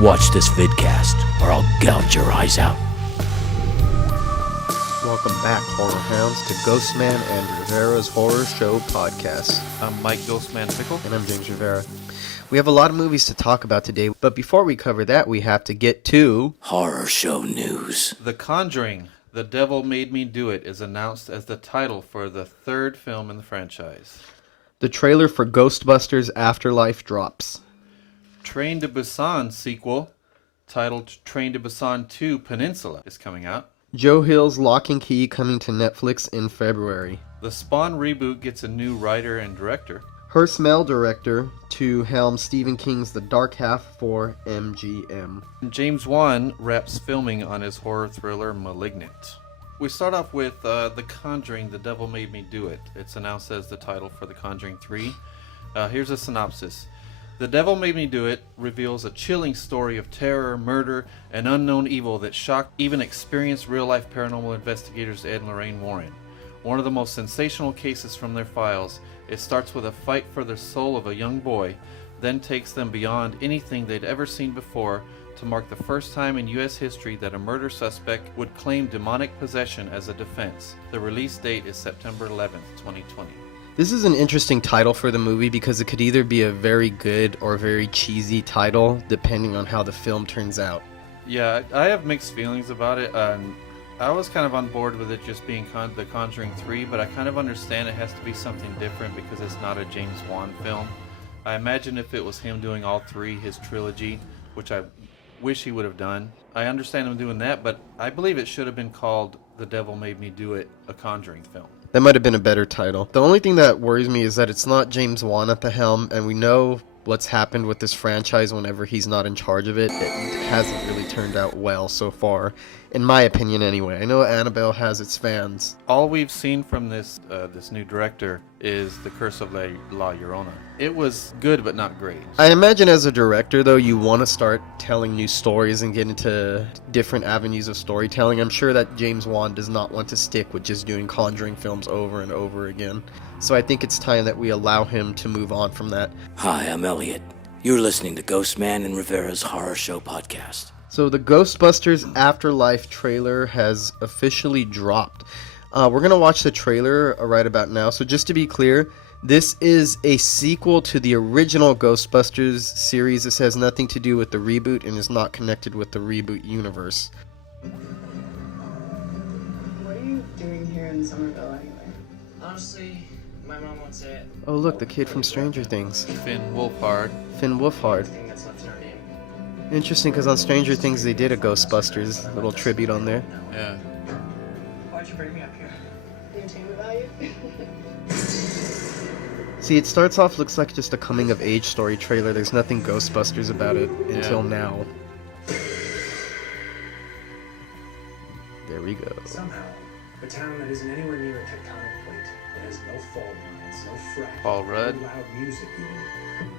Watch this vidcast, or I'll gouge your eyes out. Welcome back, Horror Hounds, to Ghostman and Rivera's Horror Show Podcast. I'm Mike Ghostman Pickle. And I'm James Rivera. We have a lot of movies to talk about today, but before we cover that, we have to get to... Horror Show News. The Conjuring, The Devil Made Me Do It, is announced as the title for the third film in the franchise. The trailer for Ghostbusters Afterlife drops. Train to Busan sequel, titled Train to Busan 2 Peninsula, is coming out. Joe Hill's Lock and Key coming to Netflix in February. The Spawn reboot gets a new writer and director. Her Smell director to helm Stephen King's The Dark Half for MGM. James Wan wraps filming on his horror thriller Malignant. We start off with The Conjuring, The Devil Made Me Do It. It's announced as the title for The Conjuring 3. Here's a synopsis. The Devil Made Me Do It reveals a chilling story of terror, murder, and unknown evil that shocked even experienced real-life paranormal investigators Ed and Lorraine Warren. One of the most sensational cases from their files, it starts with a fight for the soul of a young boy, then takes them beyond anything they'd ever seen before to mark the first time in U.S. history that a murder suspect would claim demonic possession as a defense. The release date is September 11th, 2020. This is an interesting title for the movie because it could either be a very good or very cheesy title, depending on how the film turns out. Yeah, I have mixed feelings about it. I was kind of on board with it just being The Conjuring 3, but I kind of understand it has to be something different because it's not a James Wan film. I imagine if it was him doing all three, his trilogy, which I wish he would have done. I understand him doing that, but I believe it should have been called The Devil Made Me Do It, a Conjuring film. That might have been a better title. The only thing that worries me is that it's not James Wan at the helm, and we know what's happened with this franchise whenever he's not in charge of it. It hasn't really turned out well so far, in my opinion anyway. I know Annabelle has its fans. All we've seen from this new director is The Curse of La Llorona. It was good, but not great. I imagine as a director, though, you want to start telling new stories and get into different avenues of storytelling. I'm sure that James Wan does not want to stick with just doing Conjuring films over and over again. So I think it's time that we allow him to move on from that. Hi, I'm Elliot. You're listening to Ghostman and Rivera's Horror Show Podcast. So the Ghostbusters Afterlife trailer has officially dropped. We're going to watch the trailer right about now. So just to be clear, this is a sequel to the original Ghostbusters series. This has nothing to do with the reboot and is not connected with the reboot universe. What are you doing here in Somerville anyway? Honestly, my mom won't say it. Oh look, the kid from Stranger Things. Finn Wolfhard. Finn Wolfhard. Thing that's left in her name. Interesting, because on Stranger Things they did a Ghostbusters little tribute on there. Yeah. Why'd you bring me up here? Entertainment value? See, it starts off, looks like just a coming-of-age story trailer. There's nothing Ghostbusters about it until now. There we go. Somehow, a town that isn't anywhere near a tectonic plate, that has no fault lines, no frack, Paul Rudd. no loud music even,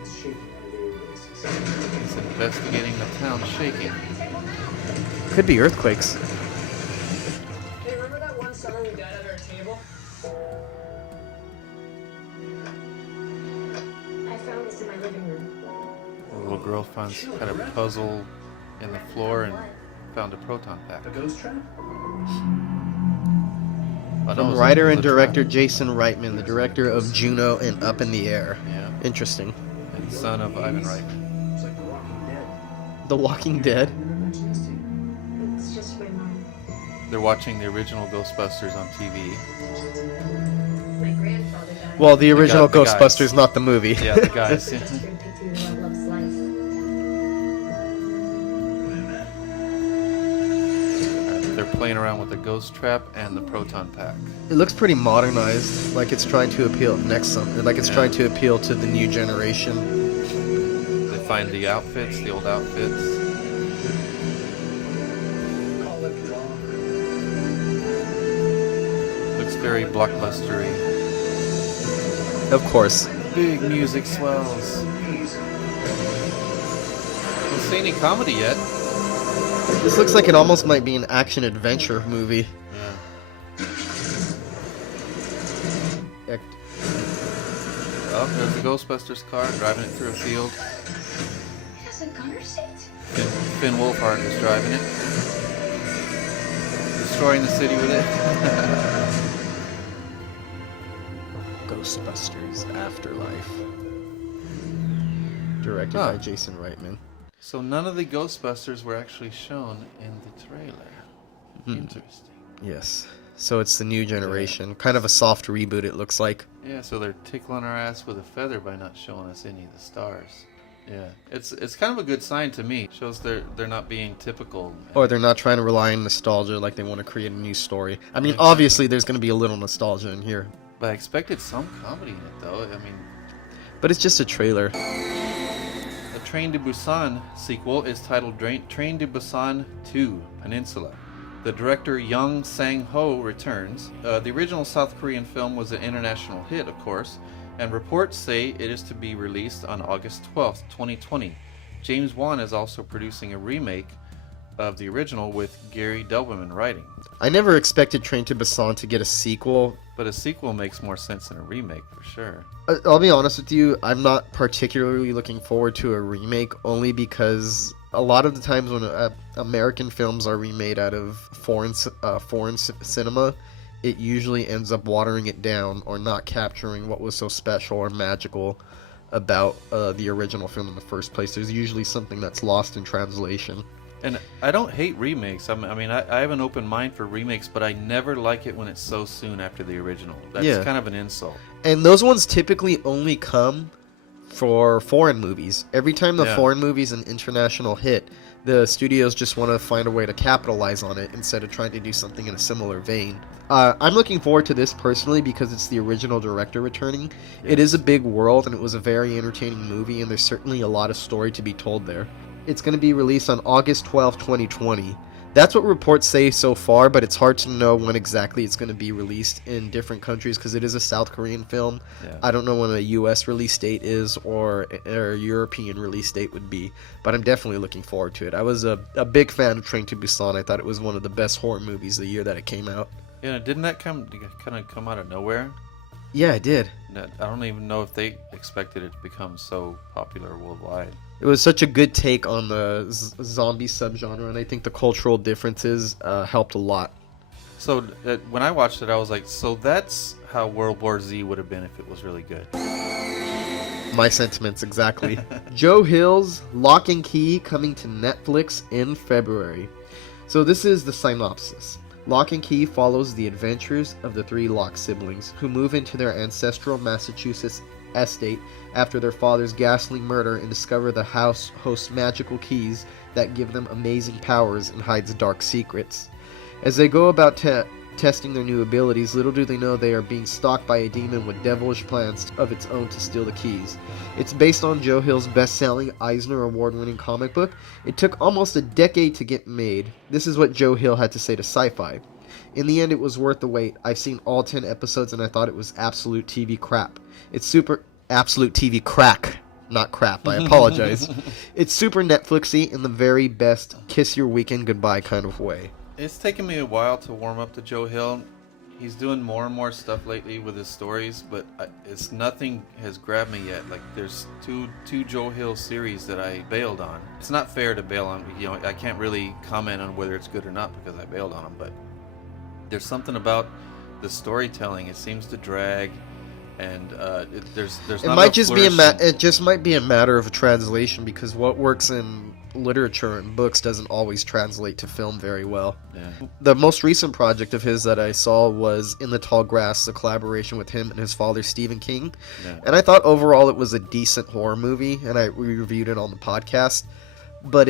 is shaking on a daily basis. He's investigating the town shaking. Could be earthquakes. Hey, remember that one summer we died at our table? I found this in my living room. The little girl had a puzzle in the floor and found a proton pack. A ghost trap? From writer and director Jason Reitman, the director of Juno and Up in the Air. Yeah. Interesting. And son of Ivan Reitman. It's like The Walking Dead. The Walking Dead. It's just my mom. They're watching the original Ghostbusters on TV. My grandfather died. Well, the original the guys. Ghostbusters, not the movie. Yeah, the guys. Big theater of love's life. They're playing around with the ghost trap and the proton pack. It looks pretty modernized, like it's trying to appeal trying to appeal to the new generation. They find the outfits, the old outfits. Call it wrong. Looks very blockbustery. Of course. Big music swells. Don't see any comedy yet. This looks like it almost might be an action-adventure movie. Yeah. Oh, there's the Ghostbusters car driving it through a field. a gunner seat? Finn Wolfhard was driving it, destroying the city with it. Ghostbusters Afterlife. Directed by Jason Reitman. So none of the Ghostbusters were actually shown in the trailer. Interesting. Yes. So it's the new generation. Kind of a soft reboot, it looks like. Yeah, so they're tickling our ass with a feather by not showing us any of the stars. Yeah, it's kind of a good sign to me. Shows they're not being typical. Or they're not trying to rely on nostalgia like they want to create a new story. I mean, obviously there's going to be a little nostalgia in here. But I expected some comedy in it, though. I mean... But it's just a trailer. The Train to Busan sequel is titled Train to Busan 2, Peninsula. The director Young Sang-ho returns. The original South Korean film was an international hit, of course, and reports say it is to be released on August 12th, 2020. James Wan is also producing a remake of the original with Gary Delberman writing. I never expected Train to Busan to get a sequel. But a sequel makes more sense than a remake, for sure. I'll be honest with you, I'm not particularly looking forward to a remake, only because a lot of the times when American films are remade out of foreign cinema, it usually ends up watering it down or not capturing what was so special or magical about the original film in the first place. There's usually something that's lost in translation. And I don't hate remakes. I mean, I have an open mind for remakes, but I never like it when it's so soon after the original. That's kind of an insult. And those ones typically only come for foreign movies. Every time the foreign movie's an international hit, the studios just want to find a way to capitalize on it instead of trying to do something in a similar vein. I'm looking forward to this personally because it's the original director returning. It is a big world and it was a very entertaining movie, and there's certainly a lot of story to be told there. It's going to be released on August 12, 2020. That's what reports say so far, but it's hard to know when exactly it's going to be released in different countries because it is a South Korean film. Yeah. I don't know when a US release date is or a European release date would be, but I'm definitely looking forward to it. I was a big fan of Train to Busan. I thought it was one of the best horror movies the year that it came out. Yeah, didn't that kind of come out of nowhere? Yeah, it did. I don't even know if they expected it to become so popular worldwide. It was such a good take on the zombie subgenre, and I think the cultural differences helped a lot. So when I watched it, I was like, so that's how World War Z would have been if it was really good. My sentiments, exactly. Joe Hill's Lock and Key coming to Netflix in February. So this is the synopsis. Lock and Key follows the adventures of the three Locke siblings who move into their ancestral Massachusetts estate after their father's ghastly murder and discover the house hosts magical keys that give them amazing powers and hides dark secrets. As they go about testing their new abilities, little do they know they are being stalked by a demon with devilish plans of its own to steal the keys. It's based on Joe Hill's best-selling Eisner Award-winning comic book. It took almost a decade to get made. This is what Joe Hill had to say to Sci-Fi. In the end, it was worth the wait. I've seen all 10 episodes and I thought it was absolute TV crap. It's super absolute TV crack. Not crap, I apologize. It's super Netflixy in the very best kiss your weekend goodbye kind of way. It's taken me a while to warm up to Joe Hill. He's doing more and more stuff lately with his stories, but nothing has grabbed me yet. Like there's two Joe Hill series that I bailed on. It's not fair to bail on. You know, I can't really comment on whether it's good or not because I bailed on them. But there's something about the storytelling. It seems to drag, and there's it not might just be it just might be a matter of translation because what works in literature and books doesn't always translate to film very well. Yeah. The most recent project of his that I saw was In the Tall Grass, a collaboration with him and his father Stephen King. Yeah. And I thought overall it was a decent horror movie, and we reviewed it on the podcast. But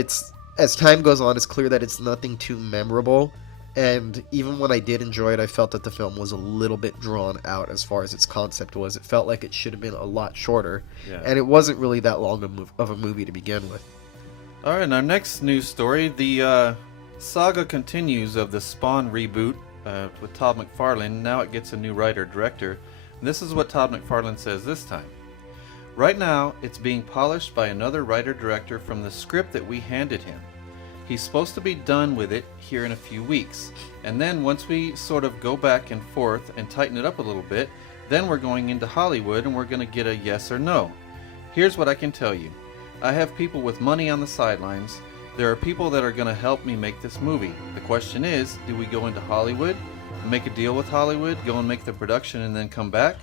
as time goes on, it's clear that it's nothing too memorable. And even when I did enjoy it, I felt that the film was a little bit drawn out as far as its concept was. It felt like it should have been a lot shorter. Yeah. And it wasn't really that long of a movie to begin with. All right, our next news story, the saga continues of the Spawn reboot with Todd McFarlane. Now it gets a new writer-director. And this is what Todd McFarlane says this time. Right now, it's being polished by another writer-director from the script that we handed him. He's supposed to be done with it here in a few weeks. And then once we sort of go back and forth and tighten it up a little bit, then we're going into Hollywood and we're going to get a yes or no. Here's what I can tell you. I have people with money on the sidelines. There are people that are going to help me make this movie. The question is, do we go into Hollywood, make a deal with Hollywood, go and make the production and then come back?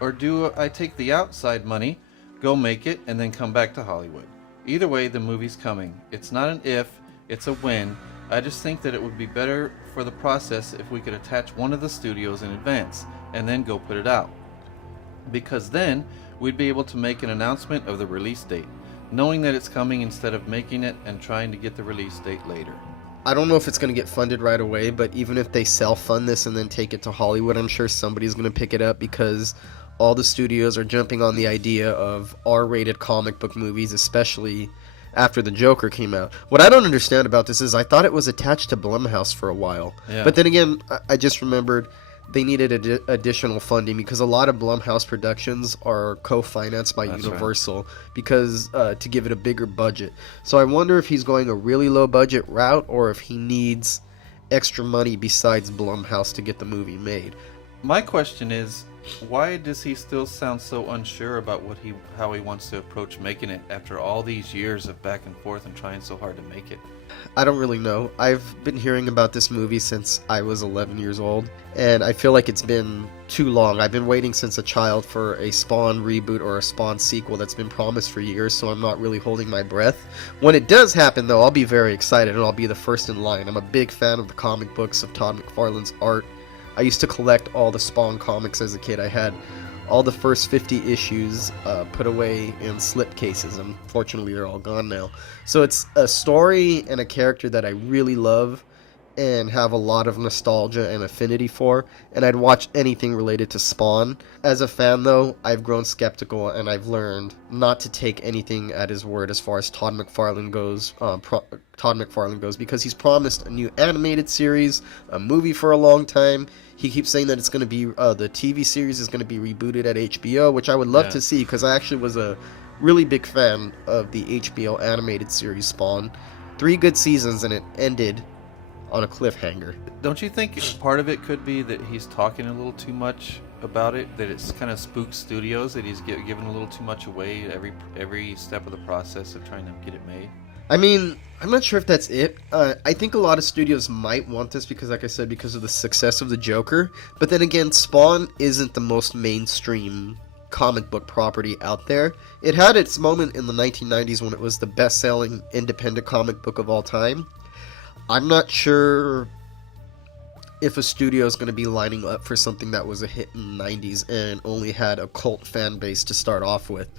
Or do I take the outside money, go make it, and then come back to Hollywood? Either way, the movie's coming. It's not an if, it's a when. I just think that it would be better for the process if we could attach one of the studios in advance and then go put it out. Because then we'd be able to make an announcement of the release date, knowing that it's coming instead of making it and trying to get the release date later. I don't know if it's going to get funded right away, but even if they self-fund this and then take it to Hollywood, I'm sure somebody's going to pick it up because all the studios are jumping on the idea of R-rated comic book movies, especially after the Joker came out. What I don't understand about this is I thought it was attached to Blumhouse for a while. Yeah. But then again, I just remembered they needed additional funding because a lot of Blumhouse productions are co-financed by That's Universal because to give it a bigger budget. So I wonder if he's going a really low budget route or if he needs extra money besides Blumhouse to get the movie made. My question is, why does he still sound so unsure about how he wants to approach making it after all these years of back and forth and trying so hard to make it? I don't really know. I've been hearing about this movie since I was 11 years old, and I feel like it's been too long. I've been waiting since a child for a Spawn reboot or a Spawn sequel that's been promised for years, so I'm not really holding my breath. When it does happen, though, I'll be very excited, and I'll be the first in line. I'm a big fan of the comic books, of Todd McFarlane's art. I used to collect all the Spawn comics as a kid. I had all the first 50 issues put away in slipcases. Unfortunately, they're all gone now. So it's a story and a character that I really love and have a lot of nostalgia and affinity for, and I'd watch anything related to Spawn. As a fan, though, I've grown skeptical, and I've learned not to take anything at his word as far as Todd McFarlane goes, because he's promised a new animated series, a movie for a long time. He keeps saying that it's going to be, the TV series is going to be rebooted at HBO, which I would love to see, because I actually was a really big fan of the HBO animated series Spawn. 3 good seasons, and it ended on a cliffhanger. Don't you think part of it could be that he's talking a little too much about it, that it's kind of spooked studios, that he's giving a little too much away every step of the process of trying to get it made? I mean, I'm not sure if that's it. I think a lot of studios might want this because, like I said, because of the success of the Joker. But then again, Spawn isn't the most mainstream comic book property out there. It had its moment in the 1990s when it was the best-selling independent comic book of all time. I'm not sure if a studio is going to be lining up for something that was a hit in the 90s and only had a cult fan base to start off with.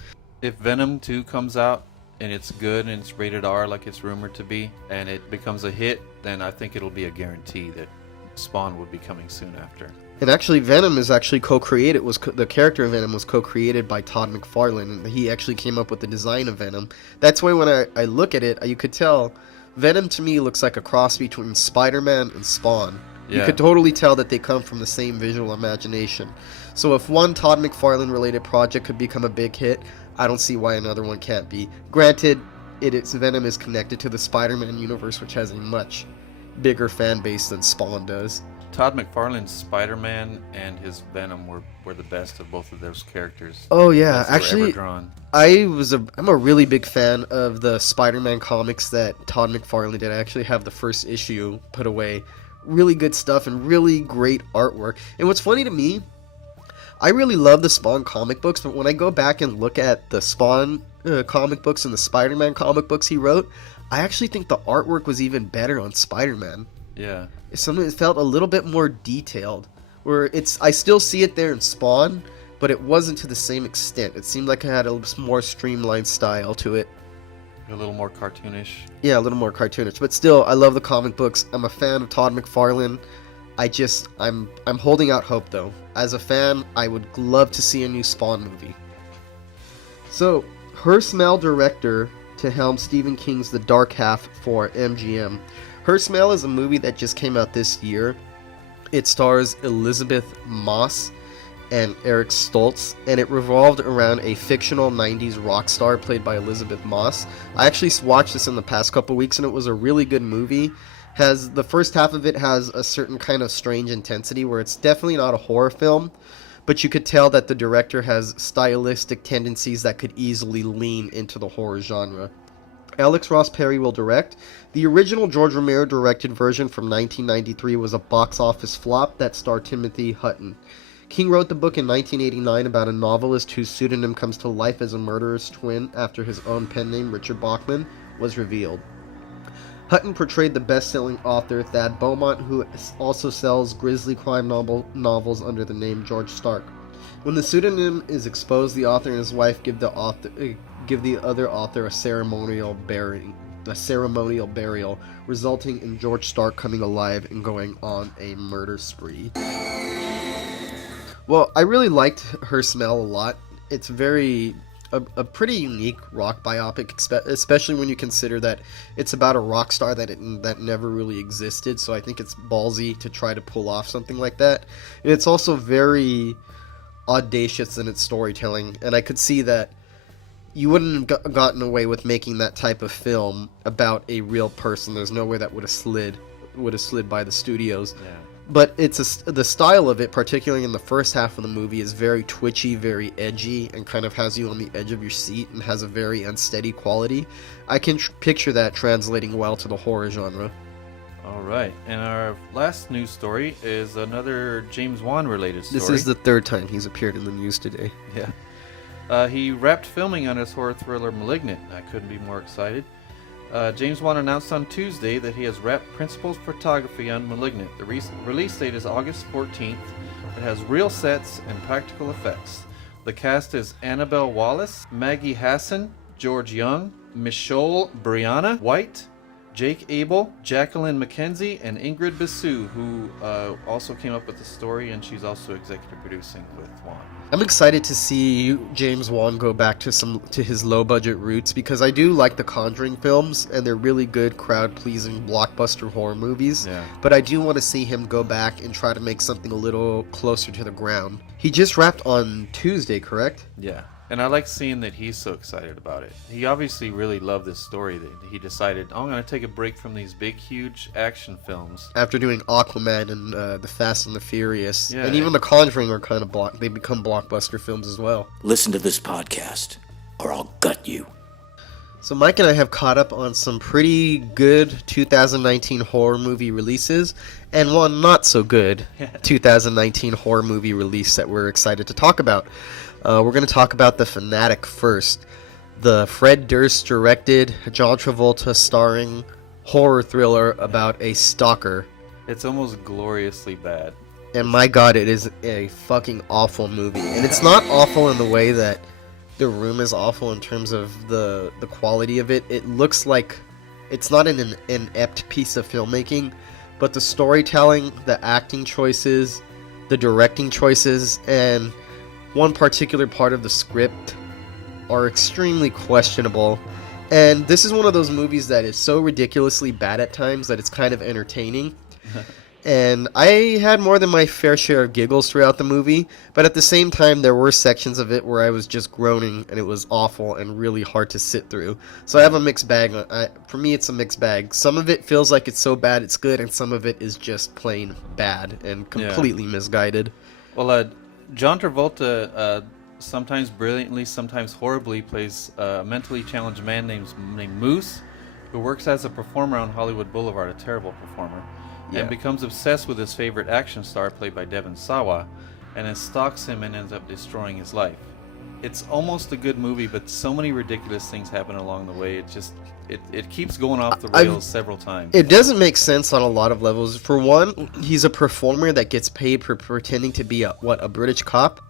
If Venom 2 comes out and it's good and it's rated R like it's rumored to be, and it becomes a hit, then I think it'll be a guarantee that Spawn will be coming soon after. And actually, Venom is actually co-created. The character of Venom was co-created by Todd McFarlane, and he actually came up with the design of Venom. That's why when I look at it, you could tell Venom to me looks like a cross between Spider-Man and Spawn. Yeah. You could totally tell that they come from the same visual imagination. So if one Todd McFarlane related project could become a big hit, I don't see why another one can't be. Granted, Venom is connected to the Spider-Man universe, which has a much bigger fan base than Spawn does. Todd McFarlane's Spider-Man and his Venom were the best of both of those characters. Oh yeah, as they were actually, ever drawn. I'm a really big fan of the Spider-Man comics that Todd McFarlane did. I actually have the first issue put away. Really good stuff and really great artwork. And what's funny to me, I really love the Spawn comic books, but when I go back and look at the Spawn comic books and the Spider-Man comic books he wrote, I actually think the artwork was even better on Spider-Man. Yeah. It felt a little bit more detailed. I still see it there in Spawn, but it wasn't to the same extent. It seemed like it had a more streamlined style to it. A little more cartoonish. Yeah, a little more cartoonish. But still, I love the comic books. I'm a fan of Todd McFarlane. I'm holding out hope, though. As a fan, I would love to see a new Spawn movie. So, Hearst Mell director to helm Stephen King's The Dark Half for MGM. Hearst Mell is a movie that just came out this year. It stars Elizabeth Moss and Eric Stoltz, and it revolved around a fictional 90s rock star played by Elizabeth Moss. I actually watched this in the past couple weeks, and it was a really good movie. The first half of it has a certain kind of strange intensity where it's definitely not a horror film, but you could tell that the director has stylistic tendencies that could easily lean into the horror genre. Alex Ross Perry will direct. The original George Romero directed version from 1993 was a box office flop that starred Timothy Hutton. King wrote the book in 1989 about a novelist whose pseudonym comes to life as a murderous twin after his own pen name, Richard Bachman, was revealed. Hutton portrayed the best-selling author Thad Beaumont, who also sells grisly crime novels under the name George Stark. When the pseudonym is exposed, the author and his wife give the other author a ceremonial burial, resulting in George Stark coming alive and going on a murder spree. Well, I really liked Her Smell a lot. It's a pretty unique rock biopic, especially when you consider that it's about a rock star that never really existed, so I think it's ballsy to try to pull off something like that. And it's also very audacious in its storytelling, and I could see that you wouldn't have gotten away with making that type of film about a real person. There's no way that would have slid by the studios. Yeah. But the style of it, particularly in the first half of the movie, is very twitchy, very edgy, and kind of has you on the edge of your seat and has a very unsteady quality. I can picture that translating well to the horror genre. All right, and our last news story is another James Wan related story. This is the third time he's appeared in the news today. Yeah. He wrapped filming on his horror thriller Malignant. I couldn't be more excited. James Wan announced on Tuesday that he has wrapped principal photography on Malignant. The release date is August 14th. It has real sets and practical effects. The cast is Annabelle Wallace, Maggie Hassan, George Young, Michelle Brianna White, Jake Abel, Jacqueline McKenzie, and Ingrid Bissu, who also came up with the story, and she's also executive producing with Wan. I'm excited to see James Wan go back to his low-budget roots, because I do like the Conjuring films, and they're really good, crowd-pleasing, blockbuster horror movies. Yeah. But I do want to see him go back and try to make something a little closer to the ground. He just wrapped on Tuesday, correct? Yeah. And I like seeing that he's so excited about it. He obviously really loved this story that he decided, I'm going to take a break from these big, huge action films. After doing Aquaman and The Fast and the Furious. Yeah. And even The Conjuring are kind of they become blockbuster films as well. Listen to this podcast, or I'll gut you. So Mike and I have caught up on some pretty good 2019 horror movie releases, and one not so good 2019 horror movie release that we're excited to talk about. We're going to talk about The Fanatic first. The Fred Durst directed, John Travolta starring horror thriller about a stalker. It's almost gloriously bad. And my god, it is a fucking awful movie. And it's not awful in the way that The Room is awful in terms of the quality of it. It looks like it's not an inept piece of filmmaking, but the storytelling, the acting choices, the directing choices, and one particular part of the script are extremely questionable. And this is one of those movies that is so ridiculously bad at times that it's kind of entertaining. And I had more than my fair share of giggles throughout the movie, but at the same time there were sections of it where I was just groaning and it was awful and really hard to sit through. So I have a mixed bag. For me it's a mixed bag. Some of it feels like it's so bad it's good, and some of it is just plain bad and completely misguided. Well, John Travolta, sometimes brilliantly, sometimes horribly, plays a mentally challenged man named Moose, who works as a performer on Hollywood Boulevard, a terrible performer, and becomes obsessed with his favorite action star, played by Devon Sawa, and then stalks him and ends up destroying his life. It's almost a good movie, but so many ridiculous things happen along the way. It keeps going off the rails several times. It doesn't make sense on a lot of levels. For one, he's a performer that gets paid for pretending to be a British cop.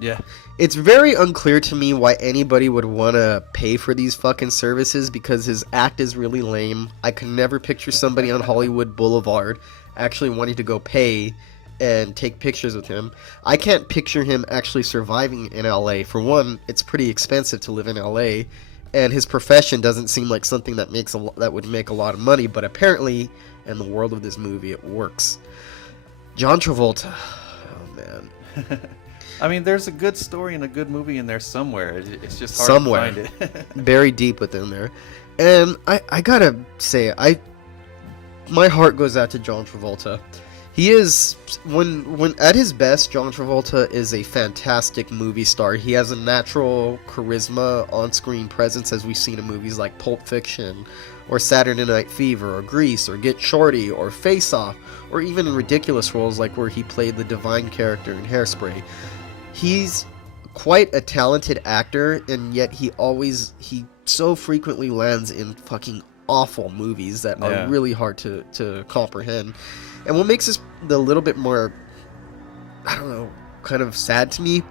Yeah. It's very unclear to me why anybody would want to pay for these fucking services, because his act is really lame. I can never picture somebody on Hollywood Boulevard actually wanting to go pay and take pictures with him. I can't picture him actually surviving in LA. For one, it's pretty expensive to live in LA, and his profession doesn't seem like something that would make a lot of money, but apparently in the world of this movie it works. John Travolta. Oh man. I mean, there's a good story and a good movie in there somewhere. It's just hard to find it. Buried deep within there. And I gotta say, my heart goes out to John Travolta. He is, when at his best, John Travolta is a fantastic movie star. He has a natural charisma, on-screen presence, as we've seen in movies like Pulp Fiction, or Saturday Night Fever, or Grease, or Get Shorty, or Face Off, or even in ridiculous roles like where he played the Divine character in Hairspray. He's quite a talented actor, and yet he so frequently lands in fucking awful movies that are really hard to comprehend. And what makes this a little bit more, I don't know, kind of sad to me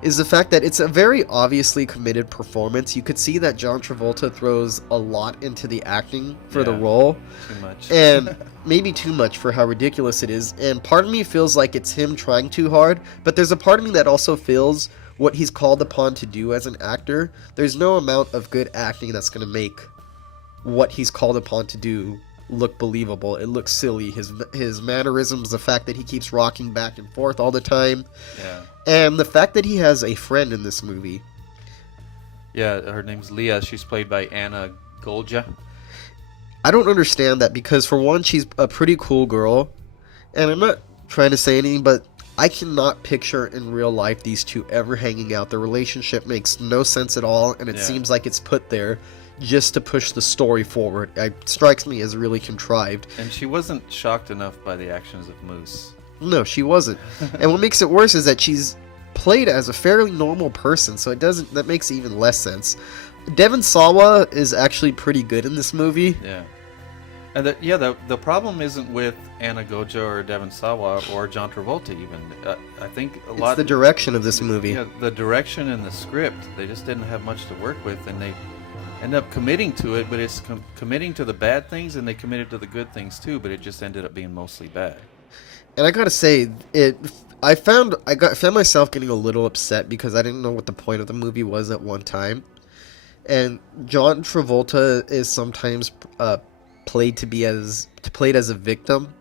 is the fact that it's a very obviously committed performance. You could see that John Travolta throws a lot into the acting for the role. Too much. And maybe too much for how ridiculous it is. And part of me feels like it's him trying too hard, but there's a part of me that also feels what he's called upon to do as an actor. There's no amount of good acting that's going to make what he's called upon to do look believable. It looks silly. His mannerisms, the fact that he keeps rocking back and forth all the time, and the fact that he has a friend in this movie. Yeah, her name's Leah. She's played by Anna Golja. I don't understand that, because for one, she's a pretty cool girl, and I'm not trying to say anything, but I cannot picture in real life these two ever hanging out. Their relationship makes no sense at all, and it seems like it's put there just to push the story forward. It strikes me as really contrived. And she wasn't shocked enough by the actions of Moose. No, she wasn't. And what makes it worse is that she's played as a fairly normal person, so that makes even less sense. Devon Sawa is actually pretty good in this movie. Yeah. And the problem isn't with Anna Goja or Devon Sawa or John Travolta even. I think It's the direction of this movie. Yeah, the direction and the script. They just didn't have much to work with, and they end up committing to it, but it's committing to the bad things, and they committed to the good things too, but it just ended up being mostly bad. And I gotta say, I found myself getting a little upset because I didn't know what the point of the movie was at one time. And John Travolta is sometimes played as a victim.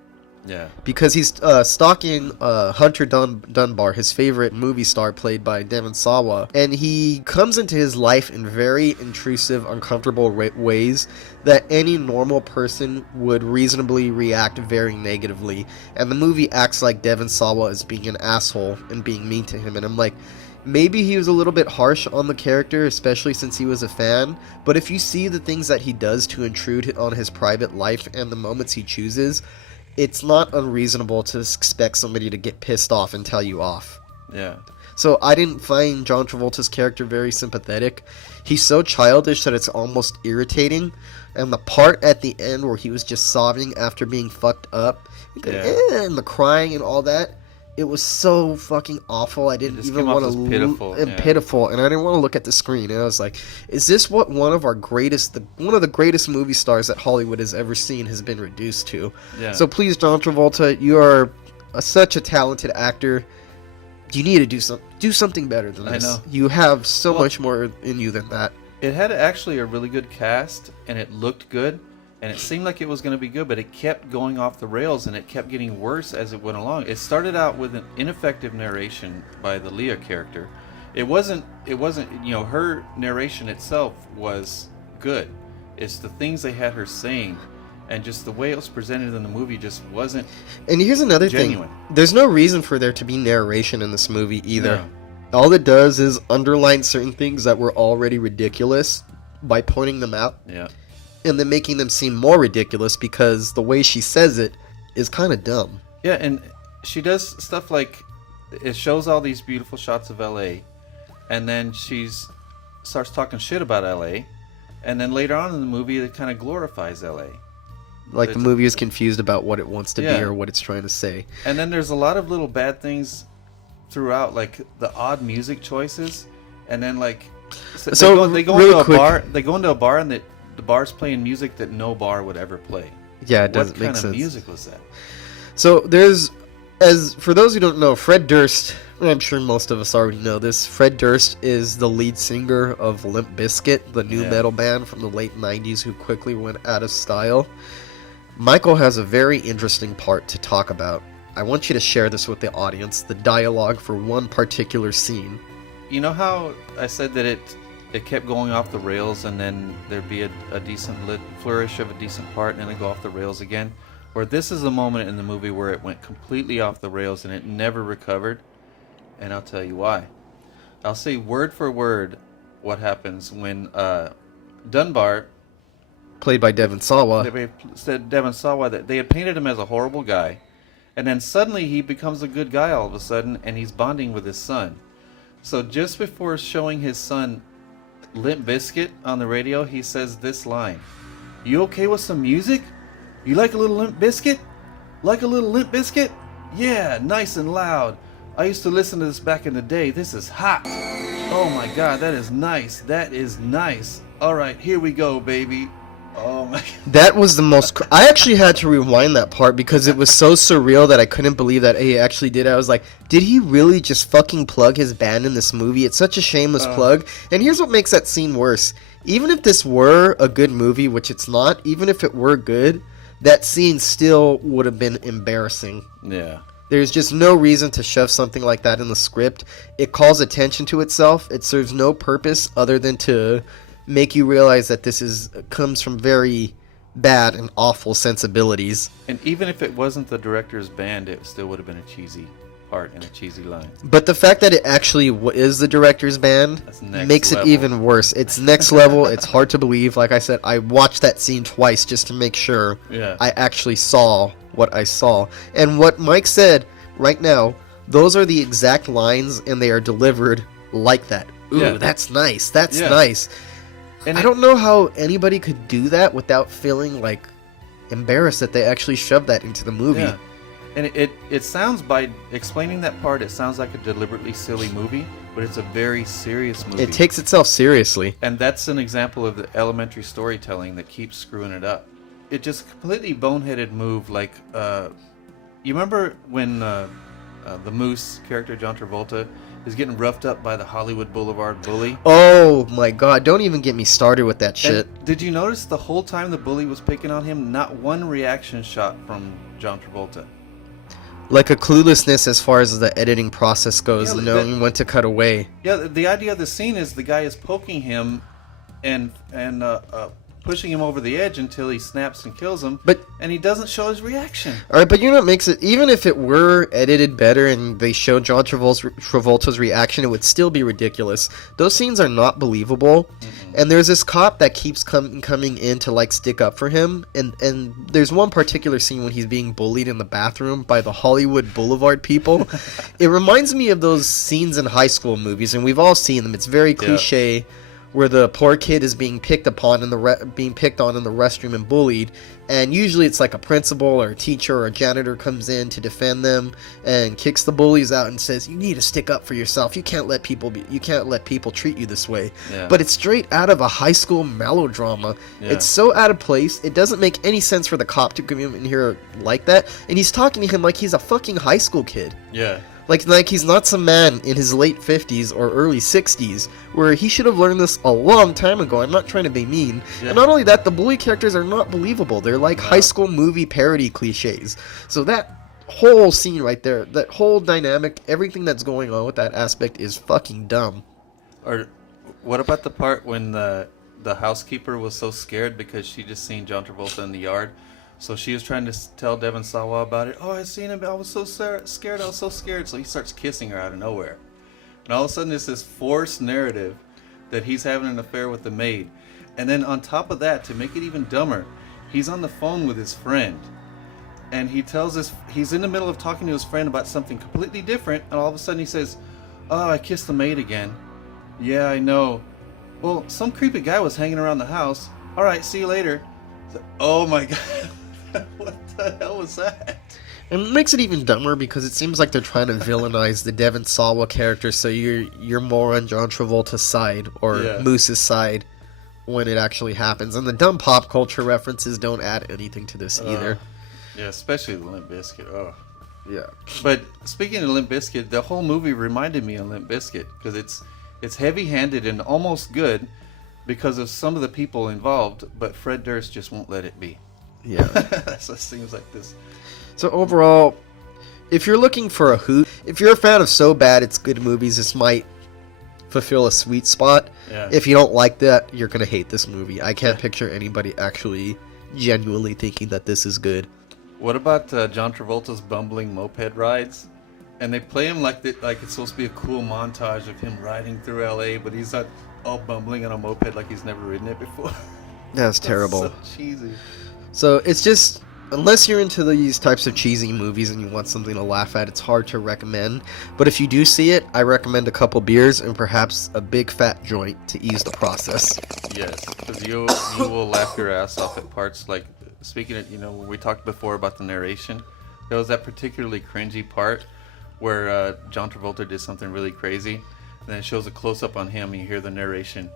Yeah. Because he's stalking Hunter Dunbar, his favorite movie star, played by Devon Sawa, and he comes into his life in very intrusive, uncomfortable ways that any normal person would reasonably react very negatively. And the movie acts like Devon Sawa is being an asshole and being mean to him, and I'm like, maybe he was a little bit harsh on the character, especially since he was a fan, but if you see the things that he does to intrude on his private life and the moments he chooses, it's not unreasonable to expect somebody to get pissed off and tell you off. Yeah. So I didn't find John Travolta's character very sympathetic. He's so childish that it's almost irritating. And the part at the end where he was just sobbing after being fucked up, and the crying and all that, it was so fucking awful. I didn't even want to pitiful, and I didn't want to look at the screen. And I was like, "Is this what one of the greatest movie stars that Hollywood has ever seen has been reduced to?" Yeah. So please, John Travolta, you are such a talented actor. You need to do something better than this. I know. You have so much more in you than that. It had actually a really good cast, and it looked good, and it seemed like it was going to be good, but it kept going off the rails, and it kept getting worse as it went along. It started out with an ineffective narration by the Leah character. It wasn't, her narration itself was good. It's the things they had her saying, and just the way it was presented in the movie just wasn't And here's another genuine. thing. There's no reason for there to be narration in this movie either. No. All it does is underline certain things that were already ridiculous by pointing them out. Yeah. And then making them seem more ridiculous because the way she says it is kind of dumb. Yeah, and she does stuff like, it shows all these beautiful shots of LA, and then starts talking shit about LA, and then later on in the movie it kind of glorifies LA. Like the movie is confused about what it wants to be Yeah. or what it's trying to say. And then there's a lot of little bad things throughout, like the odd music choices, and then like they go really into a quick- bar. They go into a bar, and the bar's playing music that no bar would ever play. Yeah, it doesn't What make kind sense. of music was that? So for those who don't know, Fred Durst, and I'm sure most of us already know this, Fred Durst is the lead singer of Limp Bizkit, the new metal band from the late 90s who quickly went out of style. Michael has a very interesting part to talk about. I want you to share this with the audience, the dialogue for one particular scene. You know how I said that it kept going off the rails, and then there'd be a decent flourish of a decent part, and then it'd go off the rails again? where this is a moment in the movie where it went completely off the rails and it never recovered. And I'll tell you why. I'll say word for word what happens when Dunbar, Played by Devon Sawa. they said Devon Sawa, that they had painted him as a horrible guy, and then suddenly he becomes a good guy all of a sudden, and he's bonding with his son. So just before showing his son Limp Bizkit on the radio, he says this line: "You okay with some music? You like a little Limp Bizkit? Like a little Limp Bizkit? Yeah, nice and loud. I used to listen to this back in the day. This is hot. Oh my god, that is nice. That is nice. All right, here we go, baby." Oh my god. That was the most... I actually had to rewind that part because it was so surreal that I couldn't believe that he actually did it. I was like, did he really just fucking plug his band in this movie? It's such a shameless plug. And here's what makes that scene worse. Even if this were a good movie, which it's not, even if it were good, that scene still would have been embarrassing. Yeah. There's just no reason to shove something like that in the script. It calls attention to itself. It serves no purpose other than to make you realize that this comes from very bad and awful sensibilities. And even if it wasn't the director's band, it still would have been a cheesy part and a cheesy line. But the fact that it actually is the director's band makes it even worse. It's next level. It's hard to believe. Like I said, I watched that scene twice just to make sure I actually saw what I saw. And what Mike said right now, those are the exact lines, and they are delivered like that. Ooh, that's nice. That's nice. And I don't know how anybody could do that without feeling like embarrassed that they actually shoved that into the movie. Yeah. And it sounds, by explaining that part, it sounds like a deliberately silly movie, but it's a very serious movie. It takes itself seriously. And that's an example of the elementary storytelling that keeps screwing it up. It just completely boneheaded move. Like, you remember when the Moose character, John Travolta, is getting roughed up by the Hollywood Boulevard bully? Oh my god, don't even get me started with that shit. And did you notice the whole time the bully was picking on him, not one reaction shot from John Travolta? Like a cluelessness as far as the editing process goes, knowing when to cut away. Yeah, the idea of the scene is the guy is poking him and pushing him over the edge until he snaps and kills him, and he doesn't show his reaction. Alright, but you know what makes it... Even if it were edited better and they showed John Travolta's reaction, it would still be ridiculous. Those scenes are not believable, and there's this cop that keeps coming in to, like, stick up for him, and there's one particular scene when he's being bullied in the bathroom by the Hollywood Boulevard people. It reminds me of those scenes in high school movies, and we've all seen them. It's very cliche. Yeah. Where the poor kid is being picked upon being picked on in the restroom and bullied, and usually it's like a principal or a teacher or a janitor comes in to defend them and kicks the bullies out and says, "You need to stick up for yourself. You can't let people treat you this way." Yeah. But it's straight out of a high school melodrama. Yeah. It's so out of place. It doesn't make any sense for the cop to come in here like that, and he's talking to him like he's a fucking high school kid. Yeah. Like he's not some man in his late 50s or early 60s, where he should have learned this a long time ago. I'm not trying to be mean. Yeah. And not only that, the bully characters are not believable. They're like high school movie parody cliches. So that whole scene right there, that whole dynamic, everything that's going on with that aspect is fucking dumb. Or what about the part when the housekeeper was so scared because she just seen John Travolta in the yard? So she was trying to tell Devon Sawa about it. "Oh, I seen him. I was so scared. I was so scared." So he starts kissing her out of nowhere. And all of a sudden, it's this forced narrative that he's having an affair with the maid. And then on top of that, to make it even dumber, he's on the phone with his friend. And he tells us, he's in the middle of talking to his friend about something completely different. And all of a sudden he says, "Oh, I kissed the maid again." "Yeah, I know." "Well, some creepy guy was hanging around the house. All right, see you later." Oh my god. What the hell was that? And it makes it even dumber because it seems like they're trying to villainize the Devon Sawa character, so you're more on John Travolta's side or Moose's side when it actually happens. And the dumb pop culture references don't add anything to this either. Yeah, especially the Limp Bizkit. Oh. Yeah. But speaking of Limp Bizkit, the whole movie reminded me of Limp Bizkit because it's heavy-handed and almost good because of some of the people involved, but Fred Durst just won't let it be. Yeah. So it seems like this. So overall, if you're looking for a hoot, if you're a fan of So Bad It's Good movies, this might fulfill a sweet spot. Yeah. If you don't like that, you're going to hate this movie. I can't picture anybody actually genuinely thinking that this is good. What about John Travolta's bumbling moped rides? And they play him like it's supposed to be a cool montage of him riding through LA, but he's not all bumbling on a moped like he's never ridden it before. That's terrible. So cheesy. So it's just, unless you're into these types of cheesy movies and you want something to laugh at, it's hard to recommend. But if you do see it, I recommend a couple beers and perhaps a big fat joint to ease the process. Yes, because you will laugh your ass off at parts like, speaking of, when we talked before about the narration, there was that particularly cringy part where John Travolta did something really crazy, and then it shows a close-up on him, and you hear the narration,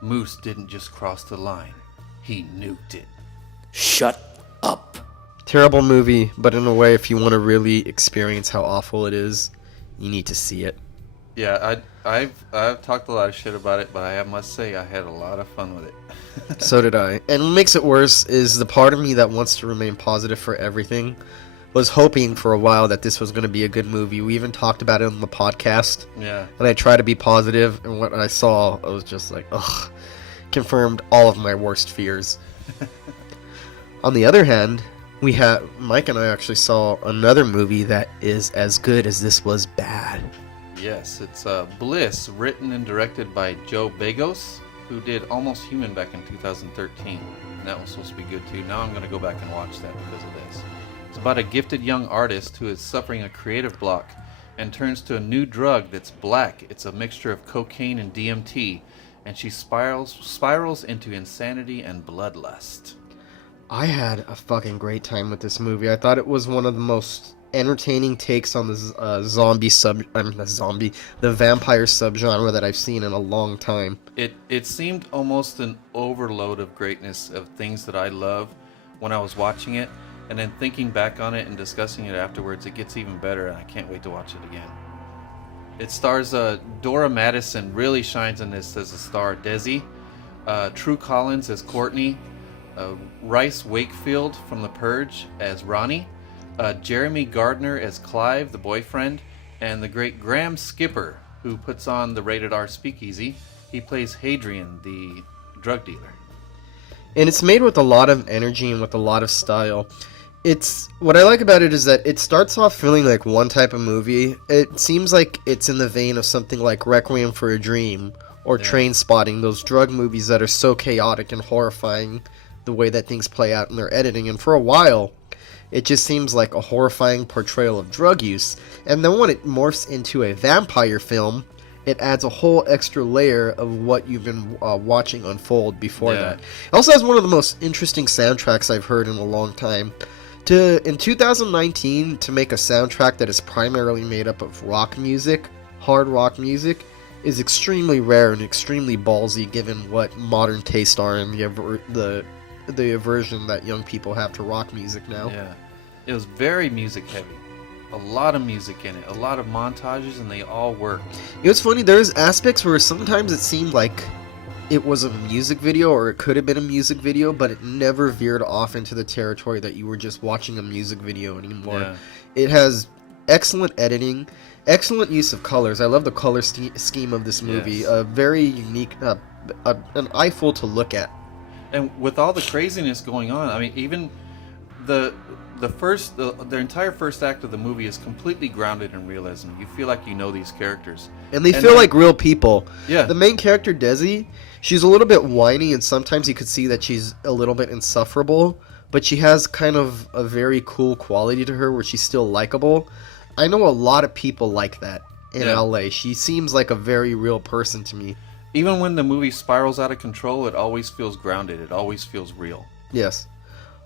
Moose didn't just cross the line, he nuked it. Shut up. Terrible movie, but in a way, if you want to really experience how awful it is, you need to see it. Yeah, I've talked a lot of shit about it, but I must say I had a lot of fun with it. So did I. And what makes it worse is the part of me that wants to remain positive for everything was hoping for a while that this was going to be a good movie. We even talked about it on the podcast. Yeah. And I tried to be positive, and what I saw, I was just like, ugh. Confirmed all of my worst fears. On the other hand, Mike and I actually saw another movie that is as good as this was bad. Yes, it's Bliss, written and directed by Joe Begos, who did Almost Human back in 2013. And that was supposed to be good too. Now I'm going to go back and watch that because of this. It's about a gifted young artist who is suffering a creative block and turns to a new drug that's black. It's a mixture of cocaine and DMT, and she spirals into insanity and bloodlust. I had a fucking great time with this movie. I thought it was one of the most entertaining takes on the the vampire subgenre that I've seen in a long time. It seemed almost an overload of greatness of things that I love when I was watching it, and then thinking back on it and discussing it afterwards, it gets even better, and I can't wait to watch it again. It stars Dora Madison really shines in this as a star, Desi, True Collins as Courtney, Rice Wakefield from The Purge as Ronnie, Jeremy Gardner as Clive, the boyfriend, and the great Graham Skipper, who puts on the rated R Speakeasy. He plays Hadrian, the drug dealer. And it's made with a lot of energy and with a lot of style. What I like about it is that it starts off feeling like one type of movie. It seems like it's in the vein of something like Requiem for a Dream or Trainspotting, those drug movies that are so chaotic and horrifying the way that things play out in their editing. And for a while, it just seems like a horrifying portrayal of drug use. And then when it morphs into a vampire film, it adds a whole extra layer of what you've been watching unfold before that. It also has one of the most interesting soundtracks I've heard in a long time. In 2019, to make a soundtrack that is primarily made up of rock music, hard rock music, is extremely rare and extremely ballsy given what modern tastes are and the aversion that young people have to rock music now. Yeah, it was very music heavy. A lot of music in it, a lot of montages, and they all worked. It was funny, there's aspects where sometimes it seemed like it was a music video, or it could have been a music video, but it never veered off into the territory that you were just watching a music video anymore. Yeah. It has excellent editing, excellent use of colors. I love the color scheme of this movie. Yes. A very unique, an eyeful to look at. And with all the craziness going on, I mean, even the entire first act of the movie is completely grounded in realism. You feel like you know these characters, and they feel like real people. Yeah. The main character, Desi, she's a little bit whiny, and sometimes you could see that she's a little bit insufferable, but she has kind of a very cool quality to her where she's still likable. I know a lot of people like that in LA. She seems like a very real person to me. Even when the movie spirals out of control, it always feels grounded. It always feels real. Yes.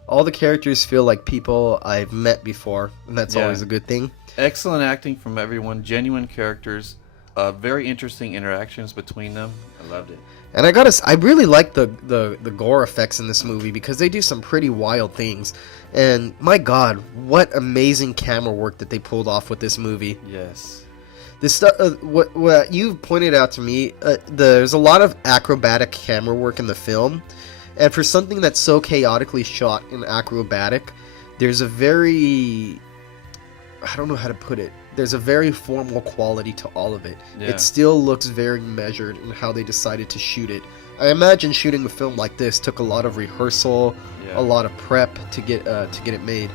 All the characters feel like people I've met before, and that's always a good thing. Excellent acting from everyone, genuine characters, very interesting interactions between them. I loved it. And I really like the gore effects in this movie because they do some pretty wild things. And my God, what amazing camera work that they pulled off with this movie. Yes. This stuff, what you pointed out to me, there's a lot of acrobatic camera work in the film. And for something that's so chaotically shot and acrobatic, there's a very, I don't know how to put it, there's a very formal quality to all of it. Yeah. It still looks very measured in how they decided to shoot it. I imagine shooting a film like this took a lot of rehearsal, a lot of prep to get it made.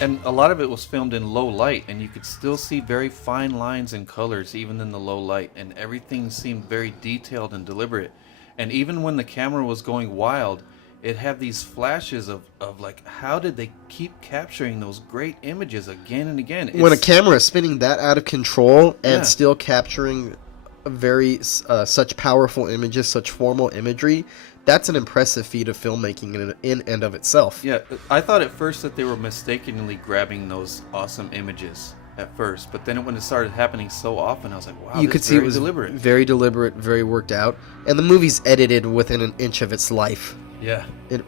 And a lot of it was filmed in low light, and you could still see very fine lines and colors even in the low light, and everything seemed very detailed and deliberate. And even when the camera was going wild, it had these flashes of like, how did they keep capturing those great images again and again? When a camera is spinning that out of control and Yeah. still capturing very such powerful images, such formal imagery, that's an impressive feat of filmmaking in and of itself. Yeah, I thought at first that they were mistakenly grabbing those awesome images at first, but then when it started happening so often, I was like, wow, You this could is see it very was deliberate. very deliberate, very worked out, and the movie's edited within an inch of its life. Yeah, It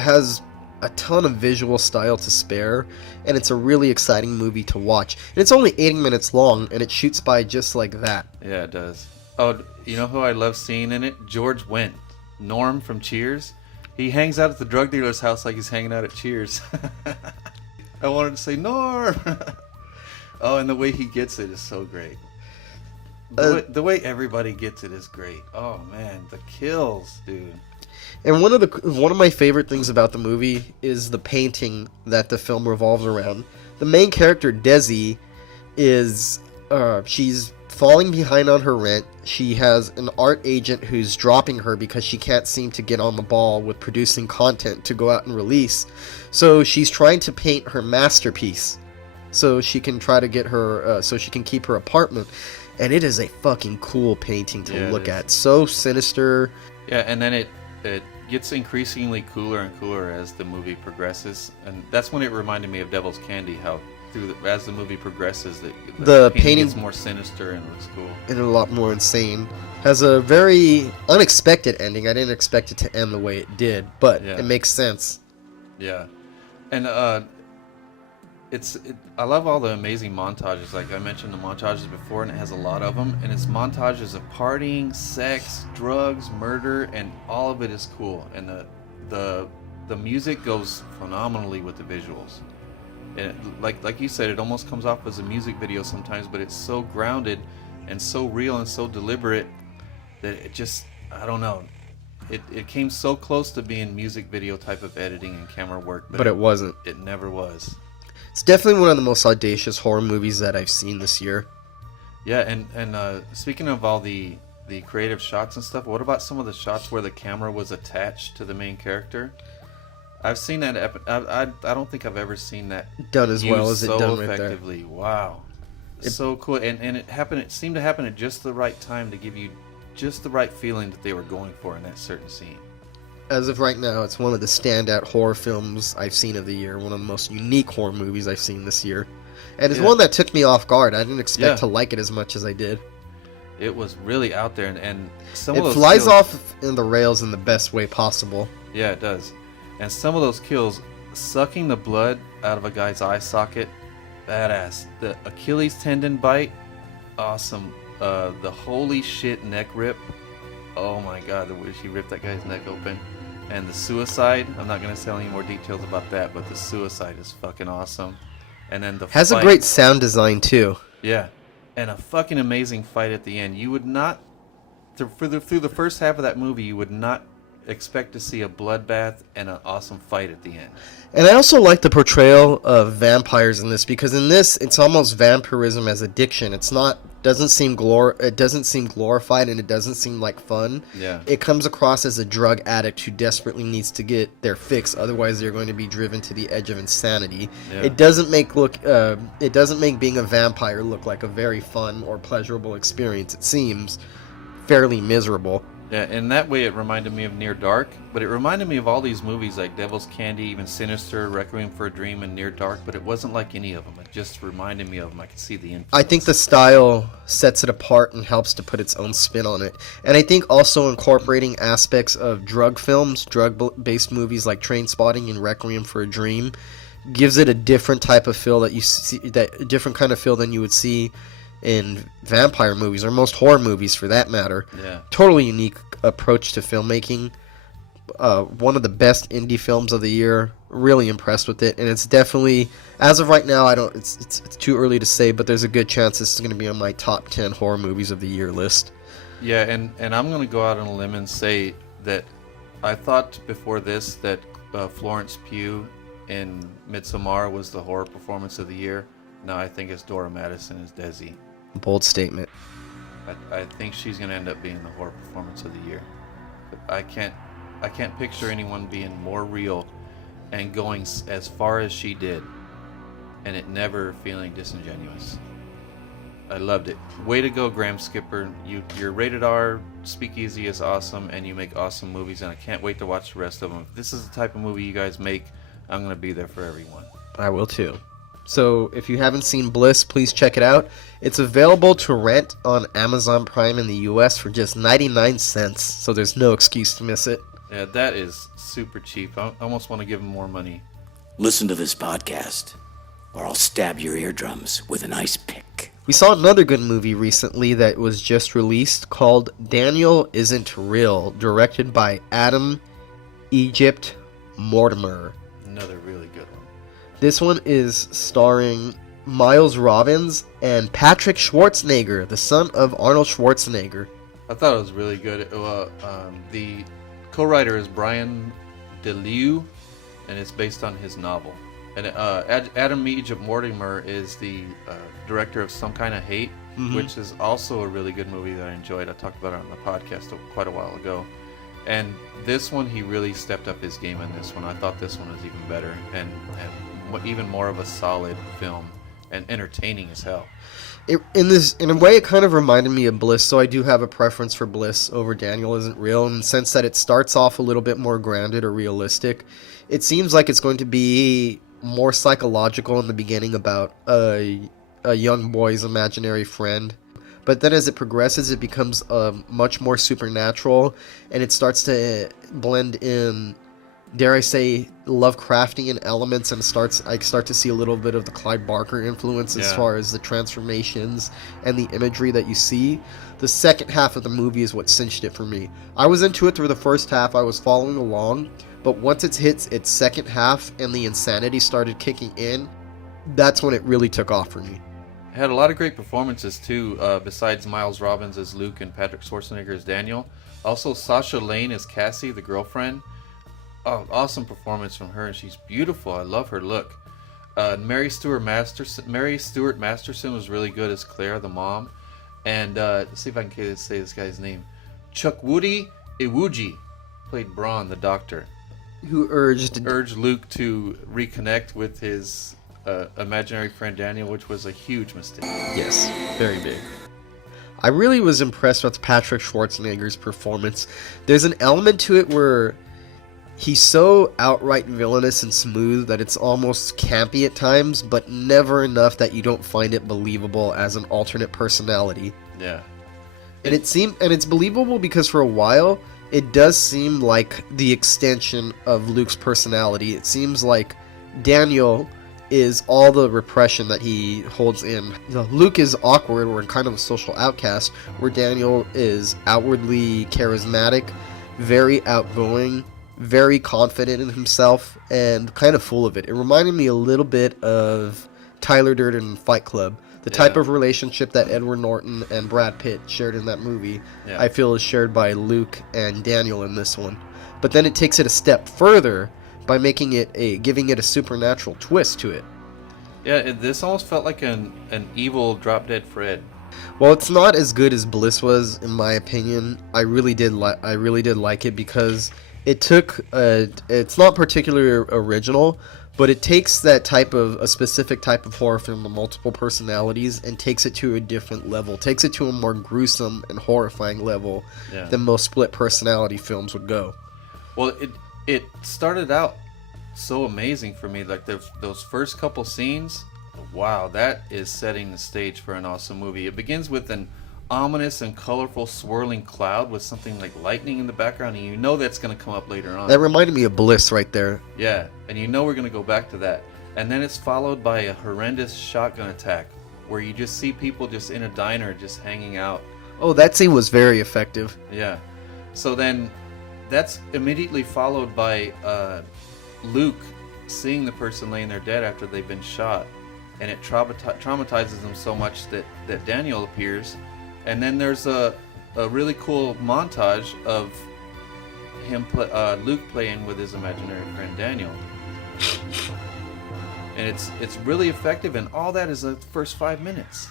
has a ton of visual style to spare, and it's a really exciting movie to watch. And it's only 80 minutes long, and it shoots by just like that. yeah, it does. Oh, you know who I love seeing in it? George Wendt, Norm from Cheers. He hangs out at the drug dealer's house like he's hanging out at Cheers. I wanted to say Norm. Oh, and the way he gets it is so great. The way everybody gets it is great. Oh man, the kills, dude. And one of my favorite things about the movie is the painting that the film revolves around. The main character, Desi, is she's falling behind on her rent. She has an art agent who's dropping her because she can't seem to get on the ball with producing content to go out and release. So she's trying to paint her masterpiece so she can try to get her so she can keep her apartment. And it is a fucking cool painting to look at. So sinister. Yeah, and then it gets increasingly cooler and cooler as the movie progresses, and that's when it reminded me of Devil's Candy. How as the movie progresses, the painting gets more sinister and looks cool, and a lot more insane. Has a very unexpected ending. I didn't expect it to end the way it did, but it makes sense. Yeah, and I love all the amazing montages. Like I mentioned the montages before, and it has a lot of them. And it's montages of partying, sex, drugs, murder, and all of it is cool. And the music goes phenomenally with the visuals. And like you said, it almost comes off as a music video sometimes, but it's so grounded and so real and so deliberate that it just, I don't know. It came so close to being music video type of editing and camera work, but it wasn't. It never was. It's definitely one of the most audacious horror movies that I've seen this year. Yeah, and speaking of all the creative shots and stuff, what about some of the shots where the camera was attached to the main character? I've seen that. I don't think I've ever seen that done as well as so it done right effectively. there. Wow, it's so cool, and it happened. It seemed to happen at just the right time to give you just the right feeling that they were going for in that certain scene. As of right now, it's one of the standout horror films I've seen of the year. One of the most unique horror movies I've seen this year. And it's one that took me off guard. I didn't expect to like it as much as I did. It was really out there, and some it of those flies kills, off in the rails in the best way possible. Yeah, it does. And some of those kills, sucking the blood out of a guy's eye socket, badass. The Achilles tendon bite, awesome. The holy shit neck rip, oh my god, the way she ripped that guy's neck open. And the suicide, I'm not going to tell any more details about that, but the suicide is fucking awesome. And then the has fight, a great sound design too. Yeah, and a fucking amazing fight at the end. You would not, through the first half of that movie, you would not expect to see a bloodbath and an awesome fight at the end. And I also like the portrayal of vampires in this, because in this it's almost vampirism as addiction. It's not doesn't seem glorified, and it doesn't seem like fun. Yeah. It comes across as a drug addict who desperately needs to get their fix, otherwise they're going to be driven to the edge of insanity. Yeah. It doesn't make being a vampire look like a very fun or pleasurable experience. It seems fairly miserable. Yeah, in that way it reminded me of Near Dark, but it reminded me of all these movies like Devil's Candy, even Sinister, Requiem for a Dream, and Near Dark, but it wasn't like any of them. It just reminded me of them. I could see the influence. I think the style sets it apart and helps to put its own spin on it. And I think also incorporating aspects of drug films, drug-based movies like Trainspotting and Requiem for a Dream, gives it a different type of feel that you see, a different kind of feel than you would see in vampire movies, or most horror movies for that matter. Yeah. Totally unique approach to filmmaking. One of the best indie films of the year. Really impressed with it, and it's definitely, as of right now, it's too early to say, but there's a good chance this is going to be on my top 10 horror movies of the year list. Yeah, and I'm going to go out on a limb and say that I thought before this that Florence Pugh in Midsommar was the horror performance of the year. Now I think it's Dora Madison as Desi. Bold statement. I think she's going to end up being the horror performance of the year. I can't picture anyone being more real and going as far as she did, and it never feeling disingenuous. I loved it. Way to go, Graham Skipper. Your rated R Speakeasy is awesome, and you make awesome movies, and I can't wait to watch the rest of them. If this is the type of movie you guys make, I'm going to be there for everyone. I will too. So if you haven't seen Bliss, please check it out. It's available to rent on Amazon Prime in the US for just 99 cents, so there's no excuse to miss it. Yeah, that is super cheap. I almost want to give them more money. Listen to this podcast, or I'll stab your eardrums with an ice pick. We saw another good movie recently that was just released called Daniel Isn't Real, directed by Adam Egypt Mortimer. Another really good one. This one is starring Miles Robbins and Patrick Schwarzenegger, the son of Arnold Schwarzenegger. I thought it was really good. The co-writer is Brian DeLue, and it's based on his novel. And Adam Egypt Mortimer is the director of Some Kind of Hate, which is also a really good movie that I enjoyed. I talked about it on the podcast quite a while ago. And this one, he really stepped up his game in this one. I thought this one was even better and even more of a solid film and entertaining as hell. In a way, it kind of reminded me of Bliss, so I do have a preference for Bliss over Daniel Isn't Real in the sense that it starts off a little bit more grounded or realistic. It seems like it's going to be more psychological in the beginning about a young boy's imaginary friend. But then as it progresses, it becomes much more supernatural, and it starts to blend in, dare I say, Lovecraftian elements, and I start to see a little bit of the Clive Barker influence as far as the transformations and the imagery that you see. The second half of the movie is what cinched it for me. I was into it through the first half, I was following along, but once it hits its second half and the insanity started kicking in, that's when it really took off for me. It had a lot of great performances too, besides Miles Robbins as Luke and Patrick Schwarzenegger as Daniel. Also Sasha Lane as Cassie, the girlfriend. Oh, awesome performance from her, and she's beautiful. I love her look. Mary Stuart Masterson was really good as Claire, the mom. And let's see if I can say this guy's name. Chukwudi Iwuji played Braun, the doctor, Who urged Luke to reconnect with his imaginary friend Daniel, which was a huge mistake. Yes, very big. I really was impressed with Patrick Schwarzenegger's performance. There's an element to it where he's so outright villainous and smooth that it's almost campy at times, but never enough that you don't find it believable as an alternate personality. Yeah. And it's believable because for a while it does seem like the extension of Luke's personality. It seems like Daniel is all the repression that he holds in. Luke is awkward or kind of a social outcast, where Daniel is outwardly charismatic, very outgoing, very confident in himself, and kind of full of it. It reminded me a little bit of Tyler Durden in Fight Club. The type of relationship that Edward Norton and Brad Pitt shared in that movie, I feel is shared by Luke and Daniel in this one. But then it takes it a step further by giving it a supernatural twist to it. Yeah, this almost felt like an evil Drop Dead Fred. Well, it's not as good as Bliss was, in my opinion. I really did like it because it's not particularly original, but it takes a specific type of horror film with multiple personalities and takes it to a different level, takes it to a more gruesome and horrifying level than most split personality films would go. Well, it started out so amazing for me, like those first couple scenes. Wow, that is setting the stage for an awesome movie. It begins with an ominous and colorful swirling cloud with something like lightning in the background, and you know that's going to come up later on. That reminded me of Bliss right there. Yeah, and you know we're going to go back to that. And then it's followed by a horrendous shotgun attack where you just see people just in a diner just hanging out. Oh, that scene was very effective. Yeah. So then that's immediately followed by Luke seeing the person laying there dead after they've been shot, and it traumatizes them so much that Daniel appears. And then there's a really cool montage of him Luke playing with his imaginary friend Daniel. And it's really effective, and all that is the first 5 minutes.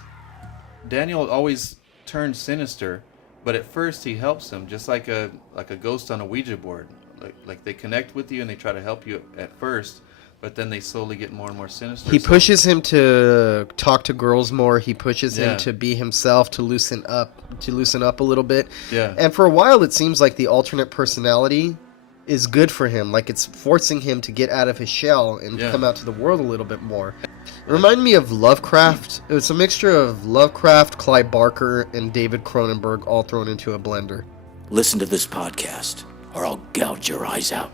Daniel always turns sinister, but at first he helps them, just like a ghost on a Ouija board. Like they connect with you and they try to help you at first, but then they slowly get more and more sinister. He pushes him to talk to girls more. He pushes Yeah. him to be himself, to loosen up a little bit. Yeah. And for a while, it seems like the alternate personality is good for him. Like it's forcing him to get out of his shell and Yeah. come out to the world a little bit more. It reminded me of Lovecraft. It was a mixture of Lovecraft, Clive Barker, and David Cronenberg all thrown into a blender. Listen to this podcast, or I'll gouge your eyes out.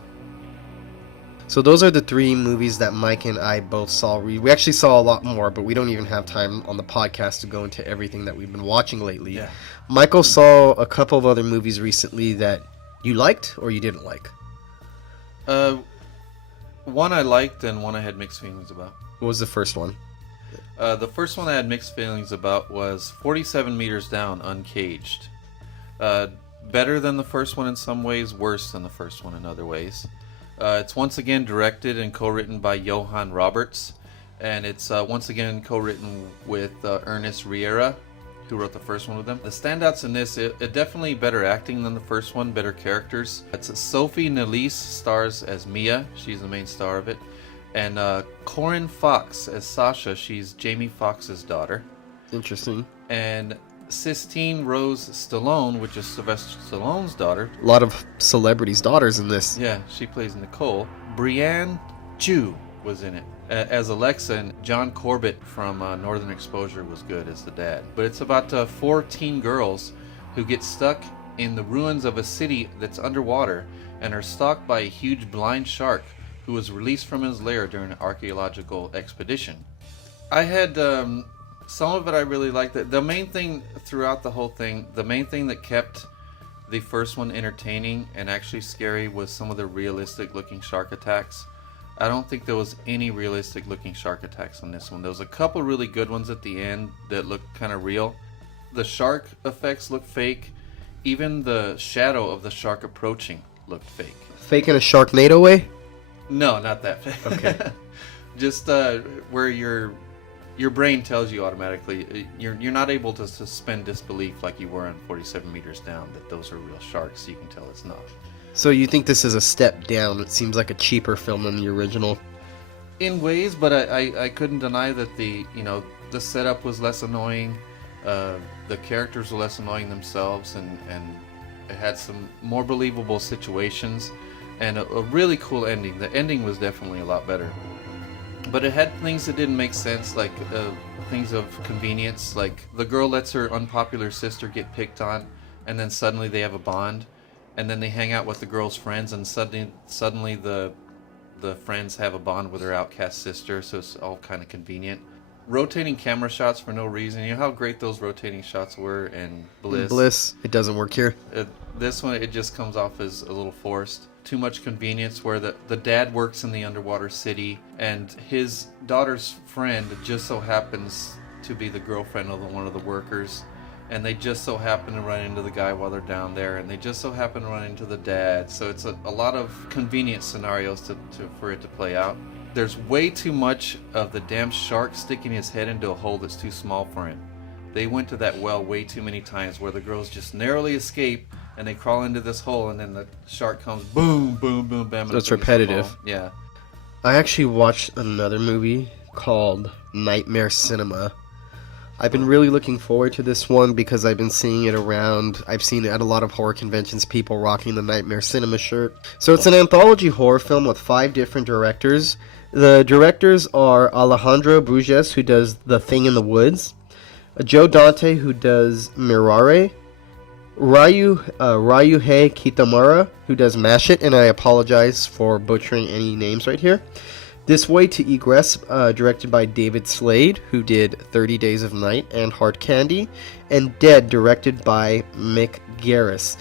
So those are the 3 movies that Mike and I both saw. We actually saw a lot more, but we don't even have time on the podcast to go into everything that we've been watching lately. Yeah. Michael saw a couple of other movies recently that you liked or you didn't like. One I liked and one I had mixed feelings about. What was the first one? The first one I had mixed feelings about was 47 Meters Down, Uncaged. Better than the first one in some ways, worse than the first one in other ways. It's once again directed and co-written by Johan Roberts, and it's once again co-written with Ernest Riera, who wrote the first one with them. The standouts in this, it definitely better acting than the first one, better characters. It's Sophie Nélisse stars as Mia, she's the main star of it, and Corinne Fox as Sasha, she's Jamie Foxx's daughter. Interesting. And Sistine Rose Stallone, which is Sylvester Stallone's daughter. A lot of celebrities' daughters in this. Yeah, she plays Nicole. Brianne Chu was in it as Alexa, and John Corbett from Northern Exposure was good as the dad. But it's about 4 teen girls who get stuck in the ruins of a city that's underwater and are stalked by a huge blind shark who was released from his lair during an archaeological expedition. I had some of it I really liked. The main thing throughout the whole thing, the main thing that kept the first one entertaining and actually scary was some of the realistic looking shark attacks. I don't think there was any realistic looking shark attacks on this one. There was a couple really good ones at the end that looked kind of real. The shark effects looked fake. Even the shadow of the shark approaching looked fake. Fake in a Sharknado way? No, not that fake. Okay. Just where your brain tells you automatically, you're not able to suspend disbelief like you were on 47 Meters Down, that those are real sharks, so you can tell it's not. So you think this is a step down? It seems like a cheaper film than the original. In ways, but I couldn't deny that the setup was less annoying, the characters were less annoying themselves, and it had some more believable situations, and a really cool ending. The ending was definitely a lot better. But it had things that didn't make sense, like things of convenience, like the girl lets her unpopular sister get picked on, and then suddenly they have a bond, and then they hang out with the girl's friends, and suddenly the friends have a bond with her outcast sister, so it's all kind of convenient. Rotating camera shots for no reason. You know how great those rotating shots were in BLISS? Bliss, it doesn't work here. This one, it just comes off as a little forced. Too much convenience, where the dad works in the underwater city, and his daughter's friend just so happens to be the girlfriend of one of the workers, and they just so happen to run into the guy while they're down there, and they just so happen to run into the dad. So it's a lot of convenient scenarios for it to play out. There's way too much of the damn shark sticking his head into a hole that's too small for him. They went to that well way too many times, where the girls just narrowly escape and they crawl into this hole, and then the shark comes boom, boom, boom, bam. So it's repetitive. Yeah. I actually watched another movie called Nightmare Cinema. I've been really looking forward to this one because I've been seeing it around. I've seen it at a lot of horror conventions, people rocking the Nightmare Cinema shirt. So it's an anthology horror film with 5 different directors. The directors are Alejandro Bruges, who does The Thing in the Woods, Joe Dante, who does Mirare, Ryuhei Kitamura, who does Mash It, and I apologize for butchering any names right here. This Way to Egress, directed by David Slade, who did 30 Days of Night and Hard Candy, and Dead, directed by Mick Garris.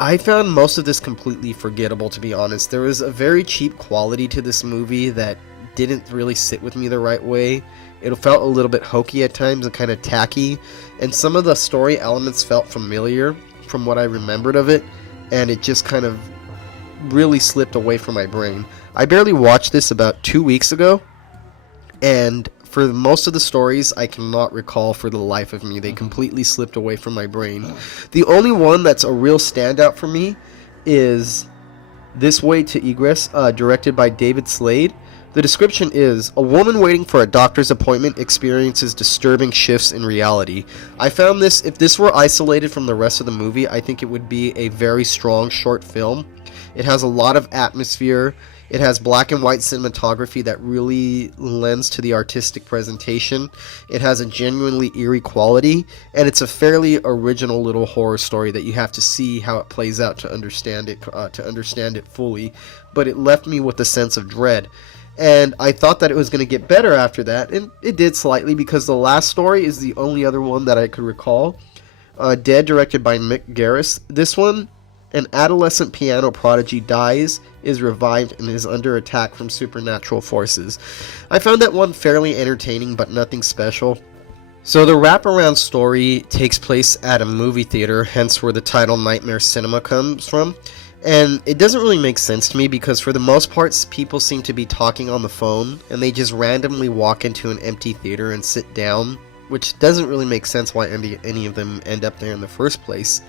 I found most of this completely forgettable, to be honest. There was a very cheap quality to this movie that didn't really sit with me the right way. It felt a little bit hokey at times and kind of tacky, and some of the story elements felt familiar from what I remembered of it, and it just kind of really slipped away from my brain. I barely watched this about 2 weeks ago, and for most of the stories, I cannot recall for the life of me. They completely slipped away from my brain. The only one that's a real standout for me is This Way to Egress, directed by David Slade. The description is, a woman waiting for a doctor's appointment experiences disturbing shifts in reality. I found this, if this were isolated from the rest of the movie, I think it would be a very strong short film. It has a lot of atmosphere. It has black and white cinematography that really lends to the artistic presentation. It has a genuinely eerie quality, and it's a fairly original little horror story that you have to see how it plays out to understand it fully. But it left me with a sense of dread. And I thought that it was going to get better after that, and it did slightly, because the last story is the only other one that I could recall. Dead, directed by Mick Garris. This one, an adolescent piano prodigy dies, is revived, and is under attack from supernatural forces. I found that one fairly entertaining, but nothing special. So the wraparound story takes place at a movie theater, hence where the title Nightmare Cinema comes from. And it doesn't really make sense to me, because for the most part, people seem to be talking on the phone, and they just randomly walk into an empty theater and sit down, which doesn't really make sense why any of them end up there in the first place.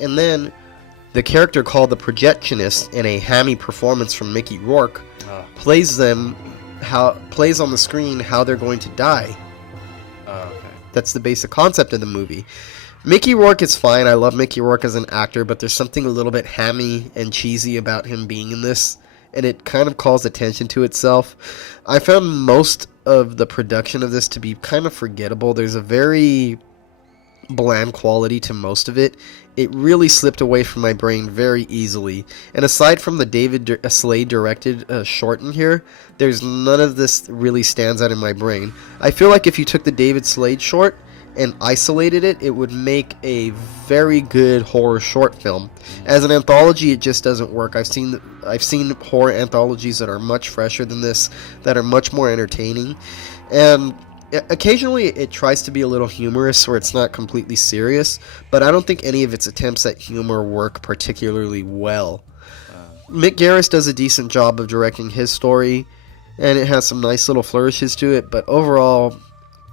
And then the character called the Projectionist, in a hammy performance from Mickey Rourke, plays on the screen how they're going to die. Okay. That's the basic concept of the movie. Mickey Rourke is fine. I love Mickey Rourke as an actor, but there's something a little bit hammy and cheesy about him being in this, and it kind of calls attention to itself. I found most of the production of this to be kind of forgettable. There's a very bland quality to most of it. It really slipped away from my brain very easily. And aside from the David Slade directed short in here, there's none of this really stands out in my brain. I feel like if you took the David Slade short and isolated it, it would make a very good horror short film. As an anthology, it just doesn't work. I've seen horror anthologies that are much fresher than this, that are much more entertaining, and occasionally it tries to be a little humorous where it's not completely serious, but I don't think any of its attempts at humor work particularly well. Mick Garris does a decent job of directing his story, and it has some nice little flourishes to it, but overall,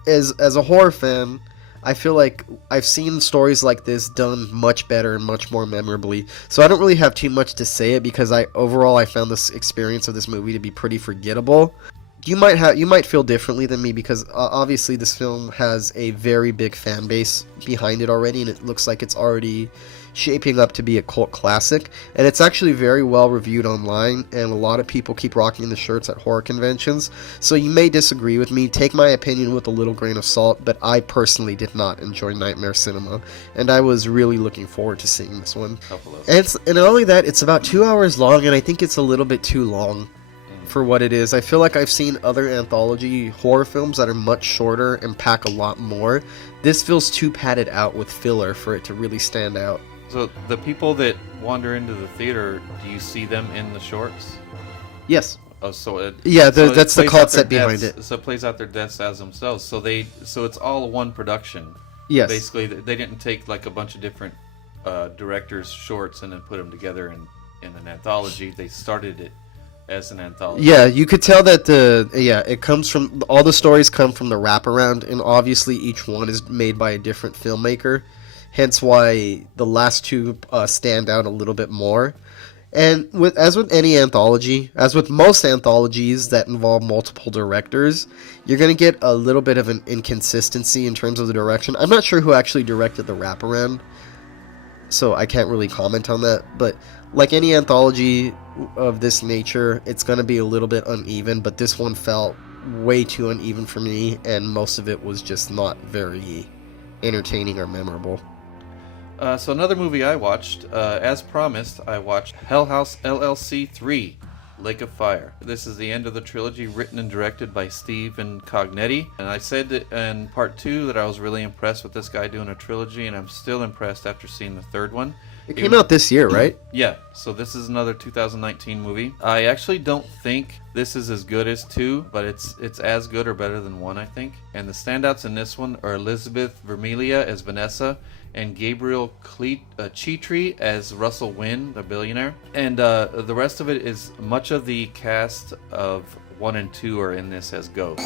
as a horror fan, I feel like I've seen stories like this done much better and much more memorably. So I don't really have too much to say it, because I found this experience of this movie to be pretty forgettable. You might feel differently than me, because obviously this film has a very big fan base behind it already, and it looks like it's already shaping up to be a cult classic, and it's actually very well reviewed online, and a lot of people keep rocking the shirts at horror conventions. So you may disagree with me, take my opinion with a little grain of salt, but I personally did not enjoy Nightmare Cinema, and I was really looking forward to seeing this one. And not only that, it's about 2 hours long, and I think it's a little bit too long for what it is. I feel like I've seen other anthology horror films that are much shorter and pack a lot more. This feels too padded out with filler for it to really stand out. So the people that wander into the theater, do you see them in the shorts? Yes. Oh, so that's the plays out concept their behind deaths- it. So it plays out their deaths as themselves. So it's all one production. Yes. Basically, they didn't take like a bunch of different directors' shorts and then put them together in an anthology. They started it as an anthology. Yeah, you could tell that it comes from, all the stories come from the wraparound, and obviously each one is made by a different filmmaker. Hence why the last two stand out a little bit more. And as with any anthology, as with most anthologies that involve multiple directors, you're going to get a little bit of an inconsistency in terms of the direction. I'm not sure who actually directed the wraparound, so I can't really comment on that. But like any anthology of this nature, it's going to be a little bit uneven, but this one felt way too uneven for me, and most of it was just not very entertaining or memorable. So another movie I watched, as promised, I watched House LLC 3, Lake of Fire. This is the end of the trilogy, written and directed by Stephen Cognetti. And I said in part 2 that I was really impressed with this guy doing a trilogy, and I'm still impressed after seeing the third one. It came out this year, right? Yeah, so this is another 2019 movie. I actually don't think this is as good as 2, but it's as good or better than 1, I think. And the standouts in this one are Elizabeth Vermelia as Vanessa and Gabriel Chitri as Russell Wynn, the billionaire. And the rest of it is much of the cast of 1 and 2 are in this as ghosts.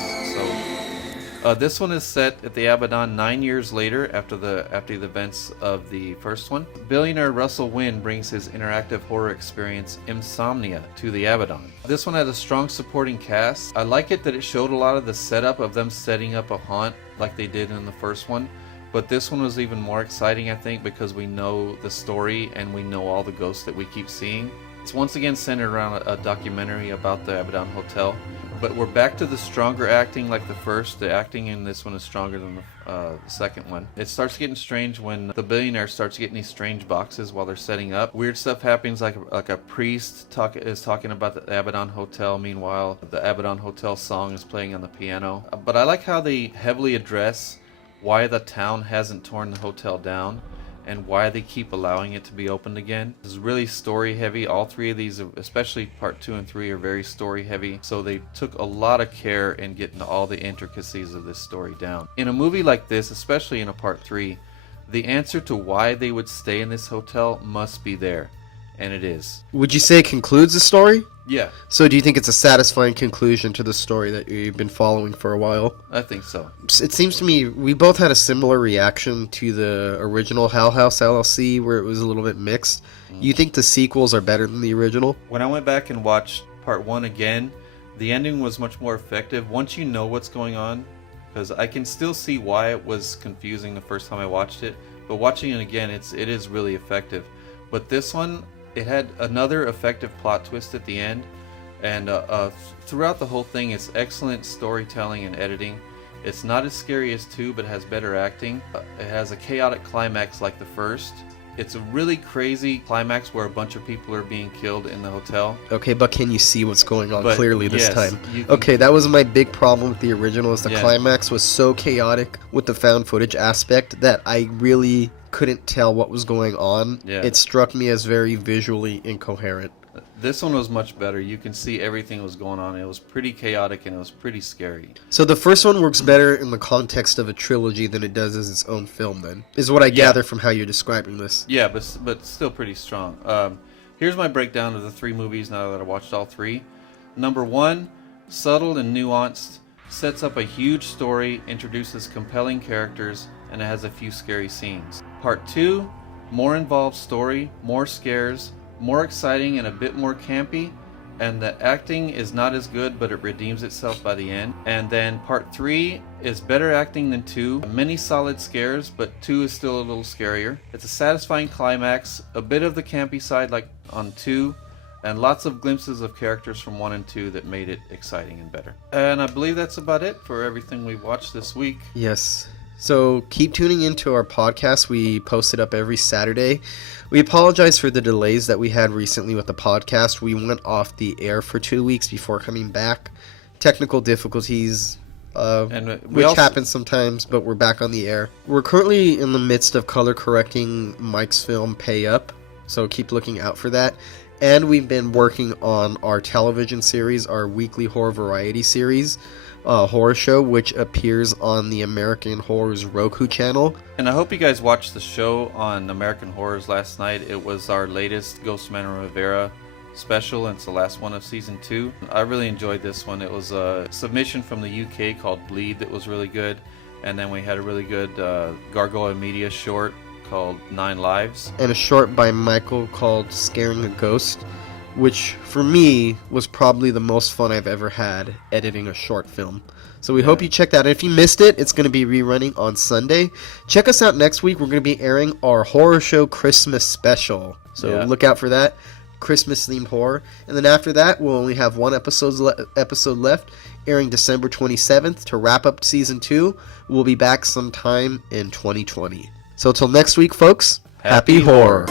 So this one is set at the Abaddon 9 years later after the events of the first one. Billionaire Russell Wynn brings his interactive horror experience Insomnia to the Abaddon. This one had a strong supporting cast. I like it that it showed a lot of the setup of them setting up a haunt like they did in the first one. But this one was even more exciting, I think, because we know the story and we know all the ghosts that we keep seeing. It's once again centered around a documentary about the Abaddon Hotel. But we're back to the stronger acting like the first. The acting in this one is stronger than the second one. It starts getting strange when the billionaire starts getting these strange boxes while they're setting up. Weird stuff happens, like a priest is talking about the Abaddon Hotel. Meanwhile, the Abaddon Hotel song is playing on the piano. But I like how they heavily address why the town hasn't torn the hotel down and why they keep allowing it to be opened again. This is really story heavy. All 3 of these, especially part 2 and 3, are very story heavy. So they took a lot of care in getting all the intricacies of this story down. In a movie like this, especially in a part 3, the answer to why they would stay in this hotel must be there. And it is. Would you say it concludes the story? Yeah, So do you think it's a satisfying conclusion to the story that you've been following for a while? I think so. It seems to me we both had a similar reaction to the original House LLC, where it was a little bit mixed. You think the sequels are better than the original? When I went back and watched part 1 again, the ending was much more effective once you know what's going on. Because I can still see why it was confusing the first time I watched it, but watching it again, it is really effective. But this one, it had another effective plot twist at the end, and throughout the whole thing, it's excellent storytelling and editing. It's not as scary as 2, but has better acting. It has a chaotic climax like the first. It's a really crazy climax where a bunch of people are being killed in the hotel. Okay, but can you see what's going on But clearly this yes, time? you can- Okay, that was my big problem with the original, is the Yeah. climax was so chaotic with the found footage aspect that I really couldn't tell what was going on. Yeah. It struck me as very visually incoherent. This one was much better. You can see everything that was going on. It was pretty chaotic and it was pretty scary. So the first one works better in the context of a trilogy than it does as its own film, then, is what I gather from how you're describing this. Yeah, but still pretty strong. Here's my breakdown of the 3 movies now that I watched all 3. Number 1, subtle and nuanced, sets up a huge story, introduces compelling characters, and it has a few scary scenes. Part 2, more involved story, more scares, more exciting and a bit more campy, and the acting is not as good, but it redeems itself by the end. And then part 3 is better acting than 2, many solid scares, but 2 is still a little scarier. It's a satisfying climax, a bit of the campy side like on 2, and lots of glimpses of characters from 1 and 2 that made it exciting and better. And I believe that's about it for everything we've watched this week. Yes. So keep tuning into our podcast. We post it up every Saturday. We apologize for the delays that we had recently with the podcast. We went off the air for 2 weeks before coming back. Technical difficulties, which happens sometimes, but we're back on the air. We're currently in the midst of color correcting Mike's film Pay Up, so keep looking out for that. And we've been working on our television series, our weekly horror variety series, horror show, which appears on the American Horrors Roku channel. And I hope you guys watched the show on American Horrors last night. It was our latest Ghostman Rivera special, and it's the last one of season 2. I really enjoyed this one. It was a submission from the UK called Bleed that was really good, and then we had a really good Gargoyle Media short called 9 Lives. And a short by Michael called Scaring a Ghost, which for me was probably the most fun I've ever had editing a short film. So we hope you check that out. If you missed it, it's going to be rerunning on Sunday. Check us out next week. We're going to be airing our horror show Christmas special. So look out for that. Christmas themed horror. And then after that, we'll only have one episode left, airing December 27th to wrap up season 2. We'll be back sometime in 2020. So till next week, folks, happy horror.